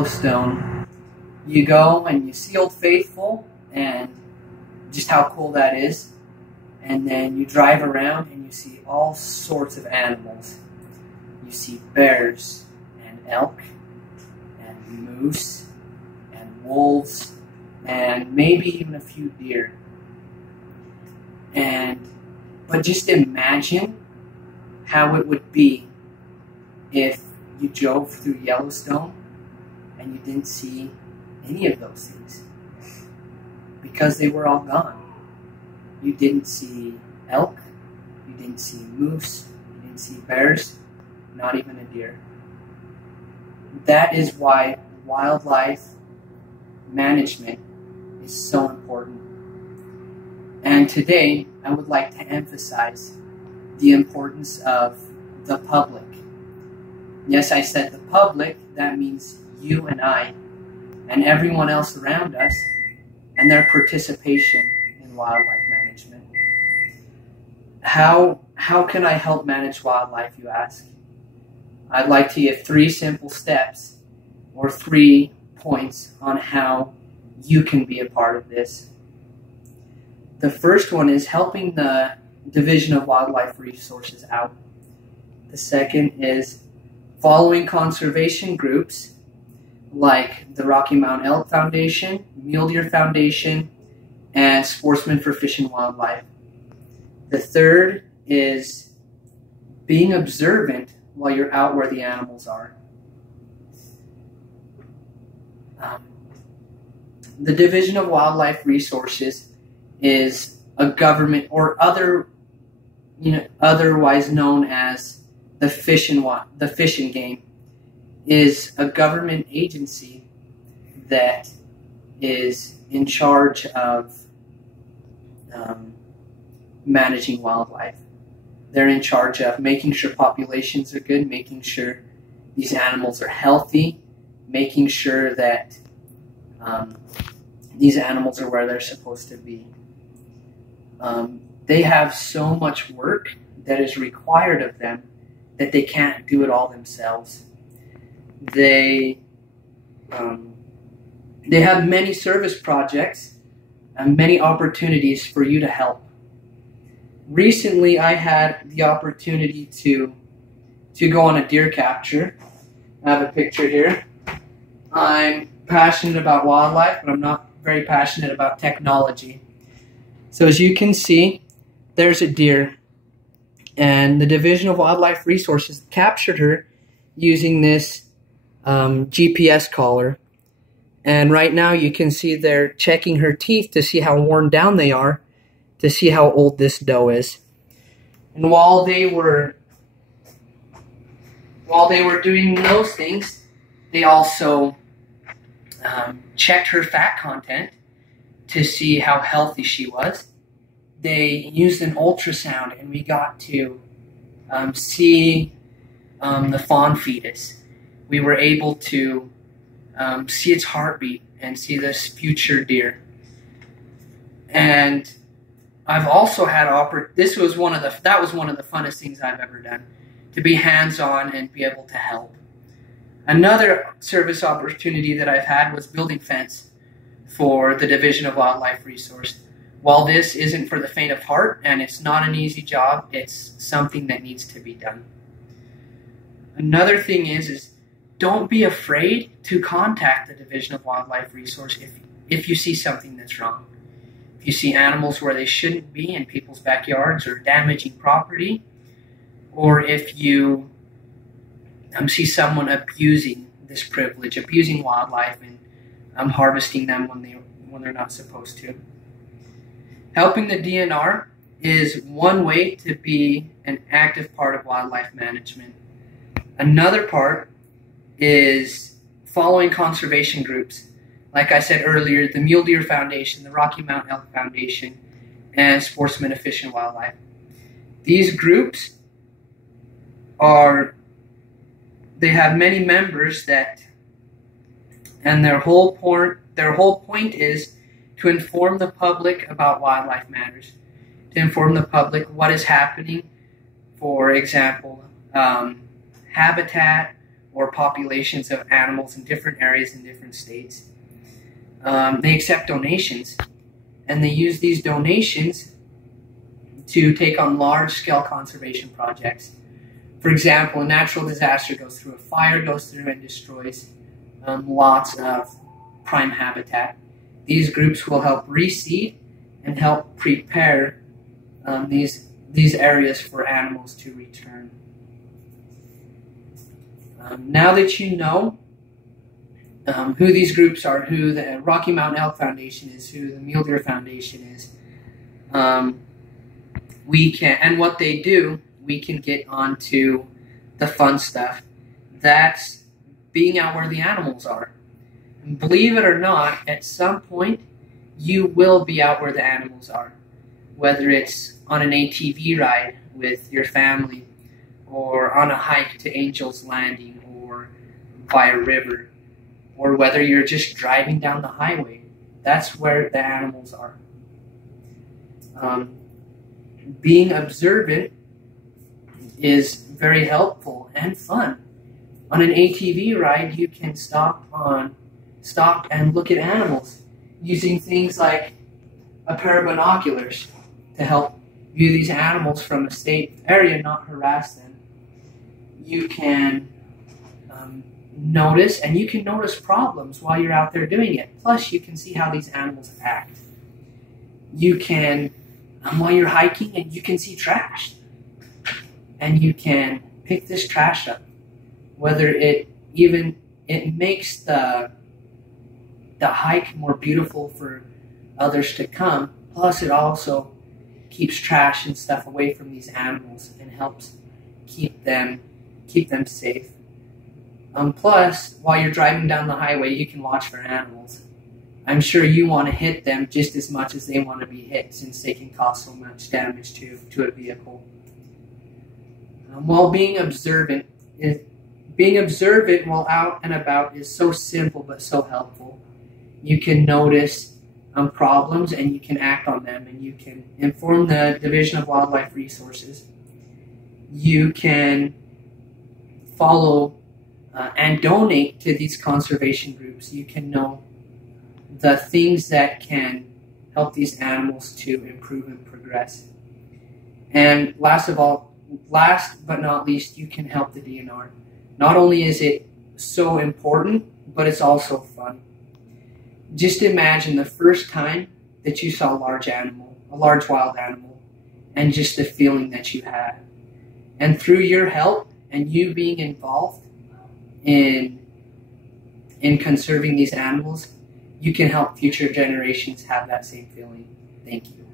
Yellowstone, you go and you see Old Faithful and just how cool that is. And then you drive around and you see all sorts of animals. You see bears and elk and moose and wolves and maybe even a few deer. But just imagine how it would be if you drove through Yellowstone and you didn't see any of those things, because they were all gone. You didn't see elk, you didn't see moose, you didn't see bears, not even a deer. That is why wildlife management is so important. And today, I would like to emphasize the importance of the public. Yes, I said the public. That means you and I and everyone else around us and their participation in wildlife management. How can I help manage wildlife, you ask? I'd like to give 3 simple steps or 3 points on how you can be a part of this. The first one is helping the Division of Wildlife Resources out. The second is following conservation groups like the Rocky Mountain Elk Foundation, Mule Deer Foundation, and Sportsmen for Fish and Wildlife. The third is being observant while you're out where the animals are. The Division of Wildlife Resources is a government, or otherwise known as the Fish and Game, is a government agency that is in charge of managing wildlife. They're in charge of making sure populations are good, making sure these animals are healthy, making sure that these animals are where they're supposed to be. They have so much work that is required of them that they can't do it all themselves. They have many service projects and many opportunities for you to help. Recently, I had the opportunity to go on a deer capture. I have a picture here. I'm passionate about wildlife, but I'm not very passionate about technology. So as you can see, there's a deer, and the Division of Wildlife Resources captured her using this GPS collar. And right now you can see they're checking her teeth to see how worn down they are, to see how old this doe is. And while they were doing those things, they also checked her fat content to see how healthy she was. They used an ultrasound, and we got to see the fawn fetus. We were able to see its heartbeat and see this future deer. And I've also had that was one of the funnest things I've ever done, to be hands-on and be able to help. Another service opportunity that I've had was building fence for the Division of Wildlife Resource. While this isn't for the faint of heart, and it's not an easy job, it's something that needs to be done. Another thing is don't be afraid to contact the Division of Wildlife Resource if you see something that's wrong. If you see animals where they shouldn't be in people's backyards or damaging property, or if you see someone abusing this privilege, abusing wildlife, and harvesting them when they're not supposed to. Helping the DNR is one way to be an active part of wildlife management. Another part is following conservation groups. Like I said earlier, the Mule Deer Foundation, the Rocky Mountain Elk Foundation, and Sportsmen of Fish and Wildlife. These groups they have many members and their whole point is to inform the public about wildlife matters, to inform the public what is happening, for example, habitat or populations of animals in different areas in different states. They accept donations, and they use these donations to take on large-scale conservation projects. For example, a natural disaster goes through, a fire goes through and destroys lots of prime habitat. These groups will help reseed and help prepare these areas for animals to return. Now that you know who these groups are, who the Rocky Mountain Elk Foundation is, who the Mule Deer Foundation is, we can, and what they do, we can get on to the fun stuff. That's being out where the animals are. And believe it or not, at some point, you will be out where the animals are. Whether it's on an ATV ride with your family, or on a hike to Angel's Landing, or by a river, or whether you're just driving down the highway. That's where the animals are. Being observant is very helpful and fun. On an ATV ride, you can stop and look at animals using things like a pair of binoculars to help view these animals from a safe area, not harass them. You can notice problems while you're out there doing it. Plus, you can see how these animals act. You can, while you're hiking, and you can see trash. And you can pick this trash up. Whether it makes the hike more beautiful for others to come. Plus, it also keeps trash and stuff away from these animals and helps keep them safe. Plus, while you're driving down the highway, you can watch for animals. I'm sure you want to hit them just as much as they want to be hit, since they can cause so much damage to a vehicle. While being observant while out and about is so simple but so helpful. You can notice problems and you can act on them, and you can inform the Division of Wildlife Resources. You can follow and donate to these conservation groups. You can know the things that can help these animals to improve and progress. And last but not least, you can help the DNR. Not only is it so important, but it's also fun. Just imagine the first time that you saw a large wild animal, and just the feeling that you had. And through your help and you being involved in conserving these animals, you can help future generations have that same feeling. Thank you.